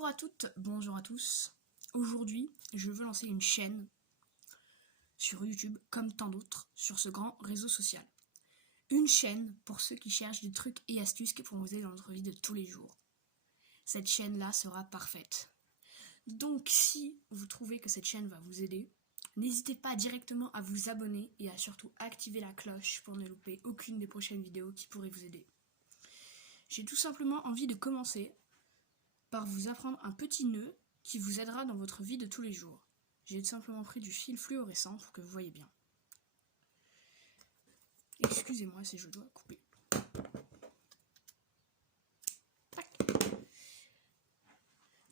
Bonjour à toutes, bonjour à tous. Aujourd'hui, je veux lancer une chaîne sur YouTube, comme tant d'autres, sur ce grand réseau social. Une chaîne pour ceux qui cherchent des trucs et astuces qui pourront vous aider dans notre vie de tous les jours. Cette chaîne-là sera parfaite. Donc, si vous trouvez que cette chaîne va vous aider, n'hésitez pas directement à vous abonner et à surtout activer la cloche pour ne louper aucune des prochaines vidéos qui pourraient vous aider. J'ai tout simplement envie de commencer par vous apprendre un petit nœud qui vous aidera dans votre vie de tous les jours. J'ai tout simplement pris du fil fluorescent pour que vous voyez bien. Excusez-moi si je dois couper. Tac.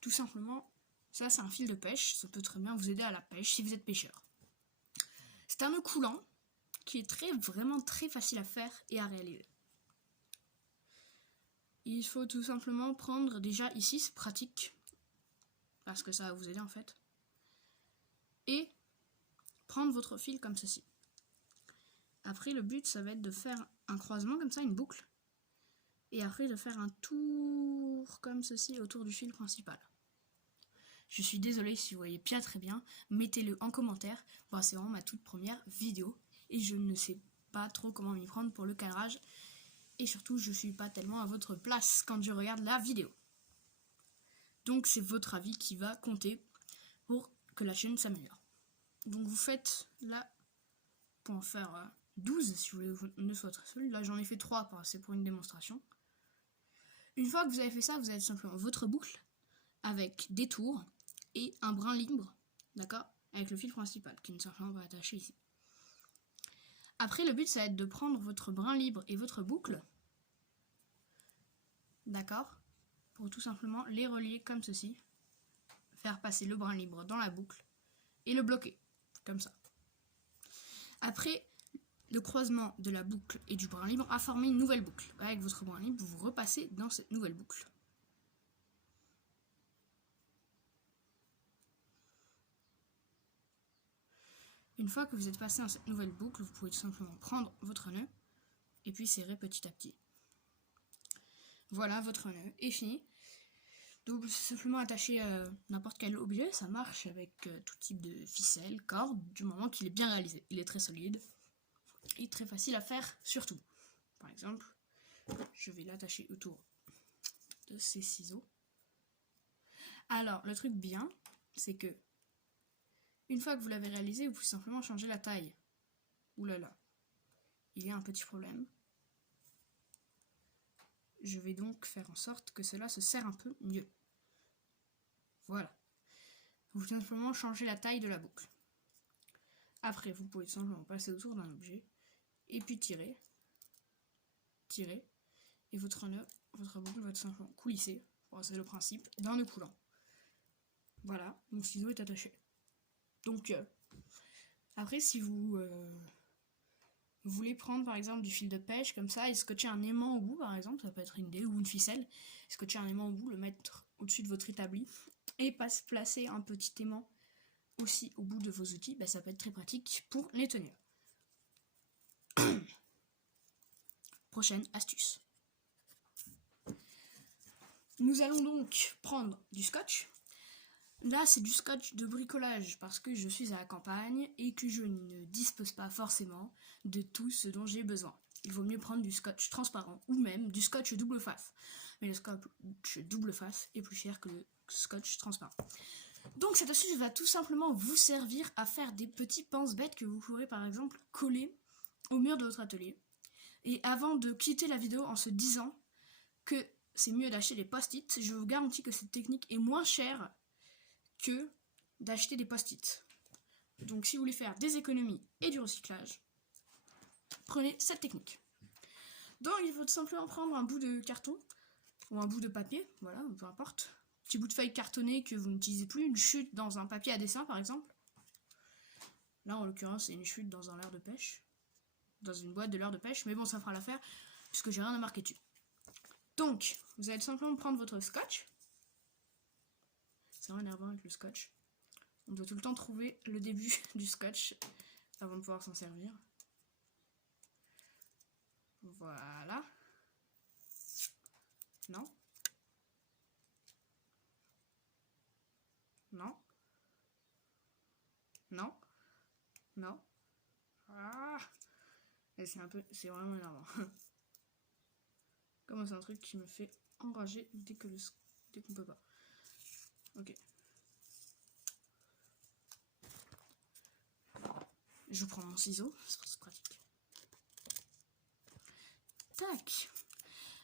Tout simplement, ça c'est un fil de pêche, ça peut très bien vous aider à la pêche si vous êtes pêcheur. C'est un nœud coulant qui est vraiment très facile à faire et à réaliser. Il faut tout simplement prendre, déjà ici c'est pratique, parce que ça va vous aider en fait, et prendre votre fil comme ceci. Après le but ça va être de faire un croisement comme ça, une boucle, et après de faire un tour comme ceci autour du fil principal. Je suis désolée si vous voyez pas très bien, mettez-le en commentaire. Bon, c'est vraiment ma toute première vidéo et je ne sais pas trop comment m'y prendre pour le cadrage. Et surtout, je suis pas tellement à votre place quand je regarde la vidéo. Donc c'est votre avis qui va compter pour que la chaîne s'améliore. Donc vous faites là, pour en faire 12 si vous voulez ne soit très seul. Là j'en ai fait 3, c'est pour une démonstration. Une fois que vous avez fait ça, vous avez simplement votre boucle avec des tours et un brin libre, d'accord, avec le fil principal qui ne simplement va attacher ici. Après le but ça va être de prendre votre brin libre et votre boucle, d'accord, pour tout simplement les relier comme ceci, faire passer le brin libre dans la boucle et le bloquer comme ça. Après le croisement de la boucle et du brin libre a formé une nouvelle boucle. Avec votre brin libre, vous repassez dans cette nouvelle boucle. Une fois que vous êtes passé dans cette nouvelle boucle, vous pouvez tout simplement prendre votre nœud et puis serrer petit à petit. Voilà, votre nœud est fini. Donc c'est simplement attacher n'importe quel objet, ça marche avec tout type de ficelle, corde, du moment qu'il est bien réalisé. Il est très solide et très facile à faire surtout. Par exemple, je vais l'attacher autour de ces ciseaux. Alors, le truc bien, c'est que une fois que vous l'avez réalisé, vous pouvez simplement changer la taille. Ouh là là, il y a un petit problème. Je vais donc faire en sorte que cela se serre un peu mieux. Voilà. Vous pouvez simplement changer la taille de la boucle. Après, vous pouvez simplement passer autour d'un objet et puis tirer, et votre nœud, votre boucle va tout simplement coulisser. Bon, c'est le principe d'un nœud coulant. Voilà, mon ciseau est attaché. Donc, après, si vous voulez prendre par exemple du fil de pêche comme ça et scotcher un aimant au bout, par exemple, ça peut être une idée, ou une ficelle, scotcher un aimant au bout, le mettre au-dessus de votre établi et placer un petit aimant aussi au bout de vos outils, ça peut être très pratique pour les tenir. Prochaine astuce. Nous allons donc prendre du scotch. Là, c'est du scotch de bricolage parce que je suis à la campagne et que je ne dispose pas forcément de tout ce dont j'ai besoin. Il vaut mieux prendre du scotch transparent ou même du scotch double face. Mais le scotch double face est plus cher que le scotch transparent. Donc cette astuce va tout simplement vous servir à faire des petits pense-bêtes que vous pourrez par exemple coller au mur de votre atelier. Et avant de quitter la vidéo en se disant que c'est mieux d'acheter des post-it, je vous garantis que cette technique est moins chère que d'acheter des post-it. Donc si vous voulez faire des économies et du recyclage, prenez cette technique. Donc il faut tout simplement prendre un bout de carton ou un bout de papier, voilà, peu importe. Petit bout de feuille cartonnée que vous n'utilisez plus, une chute dans un papier à dessin par exemple. Là en l'occurrence c'est une chute dans un leurre de pêche, dans une boîte de leurre de pêche, mais bon ça fera l'affaire puisque j'ai rien à marquer dessus. Donc vous allez tout simplement prendre votre scotch. C'est vraiment énervant avec le scotch. On doit tout le temps trouver le début du scotch avant de pouvoir s'en servir. Voilà. Non. Non. Non. Non. Ah. Et c'est vraiment énervant. Comme c'est un truc qui me fait enrager dès qu'on peut pas. Ok. Je prends mon ciseau, c'est pratique. Tac.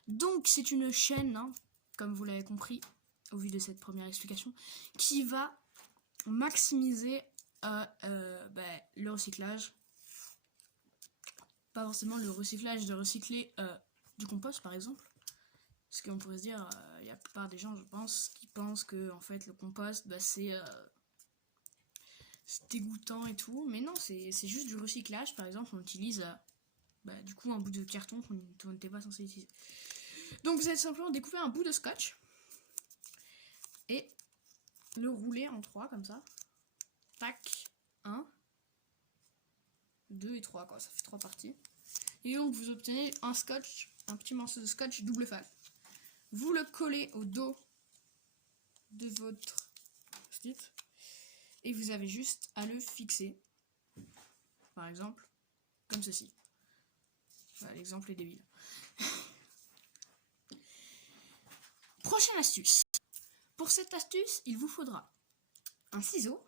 Donc c'est une chaîne, hein, comme vous l'avez compris au vu de cette première explication, qui va maximiser le recyclage. Pas forcément le recyclage de recycler du compost par exemple. Parce qu'on pourrait se dire, il y a la plupart des gens, je pense, qui pensent que en fait le compost, c'est dégoûtant et tout. Mais non, c'est juste du recyclage. Par exemple, on utilise du coup un bout de carton qu'on n'était pas censé utiliser. Donc vous allez simplement découper un bout de scotch et le rouler en 3 comme ça. Tac, 1, 2 et 3, quoi. Ça fait 3 parties. Et donc vous obtenez un petit morceau de scotch double face. Vous le collez au dos de votre post-it et vous avez juste à le fixer. Par exemple, comme ceci. Voilà, l'exemple est débile. Prochaine astuce. Pour cette astuce, il vous faudra un ciseau,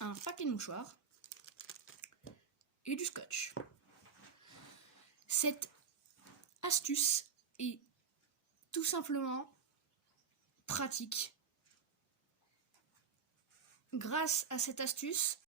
un paquet de mouchoirs et du scotch. Cette astuce est tout simplement pratique. Grâce à cette astuce,